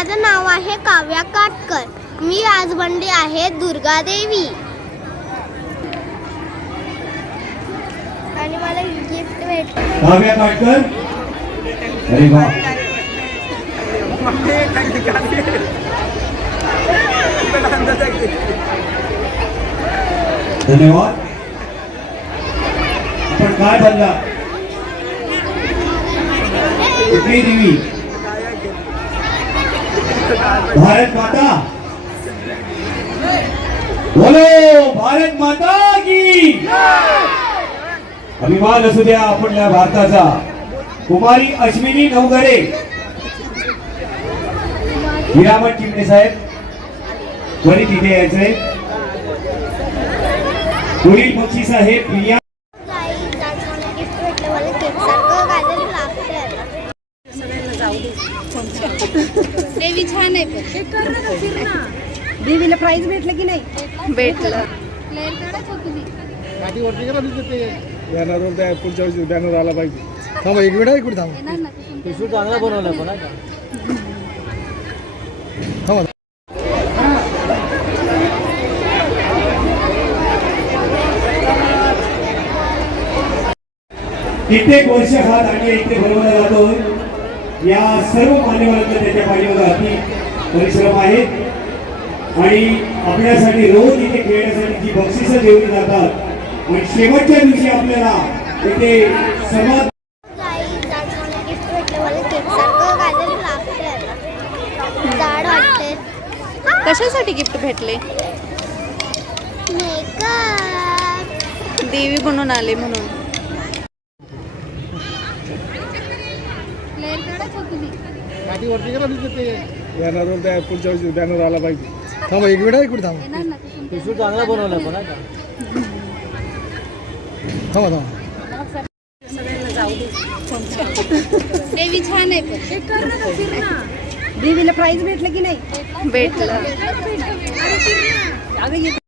माझं नाव आहे काव्या काटकर. मी आज बनली आहे दुर्गादेवी. आणि मला गिफ्ट भेटलं. काव्या काटकर? अरे वा. धन्यवाद. आपण काय बनला देवी भारत माता। बोलो भारत माता की। अभिमान असू द्या आपण या भारताचा. कुमारी अश्विनी नवगरे हिरामण चिमणे साहेब. त्वरित तिथे यायचे पुढील बक्षीस आहे प्रिया. देवी छान आहे पण. देवीला प्राइज भेटलं की नाही? भेटलं. बॅनरवर त्या पुढच्या वेळेस बॅनर आला पाहिजे. थांबा एक मिनिट इकडे थांबा? येणार ना तिथून टिशू चांगला बनवला पण थांबा. कित्येक वर्ष हा दांडिया इथे बनवला जातो या सर्व मान्यवरांचा त्याच्या पाठीमागे अति परिश्रम आहे. आणि आपल्यासाठी रोज इथे खेळण्यासाठी जी बक्षिसं ठेवली जातात आणि शेवटच्या दिवशी आपल्याला इथे समाज कशासाठी गिफ्ट भेटले? देवी बनून आले म्हणून. प्लेअर काढा छोटी पाठीवरती करा तिथे ते बॅनरवर त्या पुढच्या वेळेस बॅनर आला पाहिजे. थांबा एक मिनिट इकडे थांबा. येणार ना टिशू चांगला बनवला पण थांबा थांबा. देवी छान आहे पण. देवीला प्राइज भेटलं की नाही? भेटलं. अगं येत